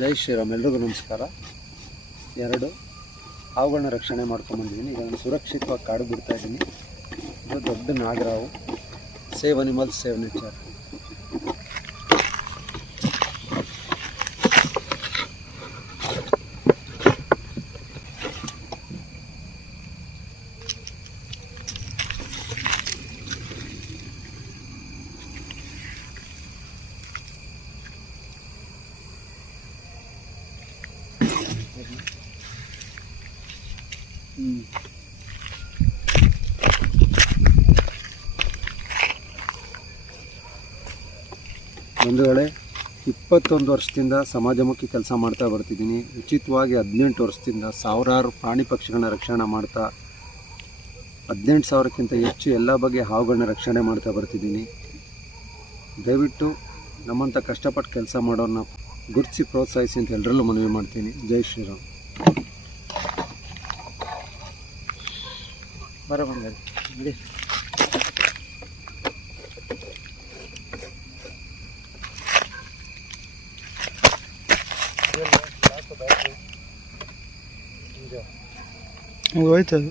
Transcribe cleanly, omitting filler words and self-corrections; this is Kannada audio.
ಜೈ ಶ್ರೀರಾಮ್. ಎಲ್ರಿಗೂ ನಮಸ್ಕಾರ. ಎರಡು ಹಾವುಗಳನ್ನ ರಕ್ಷಣೆ ಮಾಡ್ಕೊಂಬಂದಿದ್ದೀನಿ. ಈಗ ನಾನು ಸುರಕ್ಷಿತವಾಗಿ ಕಾಡು ಬಿಡ್ತಾ ಇದ್ದೀನಿ. ಇದು ದೊಡ್ಡ ನಾಗರಾವು. Save animals save nature. ಬಂಧುಗಳೇ, 21 ವರ್ಷದಿಂದ ಸಮಾಜಮುಖಿ ಕೆಲಸ ಮಾಡ್ತಾ ಬರ್ತಿದ್ದೀನಿ. ಉಚಿತವಾಗಿ 18 ವರ್ಷದಿಂದ ಸಾವಿರಾರು ಪ್ರಾಣಿ ಪಕ್ಷಿಗಳನ್ನ ರಕ್ಷಣೆ ಮಾಡ್ತಾ 18,000ಕ್ಕಿಂತ ಹೆಚ್ಚು ಎಲ್ಲ ಬಗೆಯ ಹಾವುಗಳನ್ನ ರಕ್ಷಣೆ ಮಾಡ್ತಾ ಬರ್ತಿದ್ದೀನಿ. ದಯವಿಟ್ಟು ನಮ್ಮಂಥ ಕಷ್ಟಪಟ್ಟು ಕೆಲಸ ಮಾಡೋರನ್ನ ಗುರುತಿಸಿ ಪ್ರೋತ್ಸಾಹಿಸಿ ಅಂತ ಎಲ್ಲರಲ್ಲೂ ಮನವಿ ಮಾಡ್ತೀನಿ. ಜೈ ಶ್ರೀರಾಮ್. ಬರೋಬಂದ ಬಿಡಿ. ಹೋಯ್ತು ಅದು.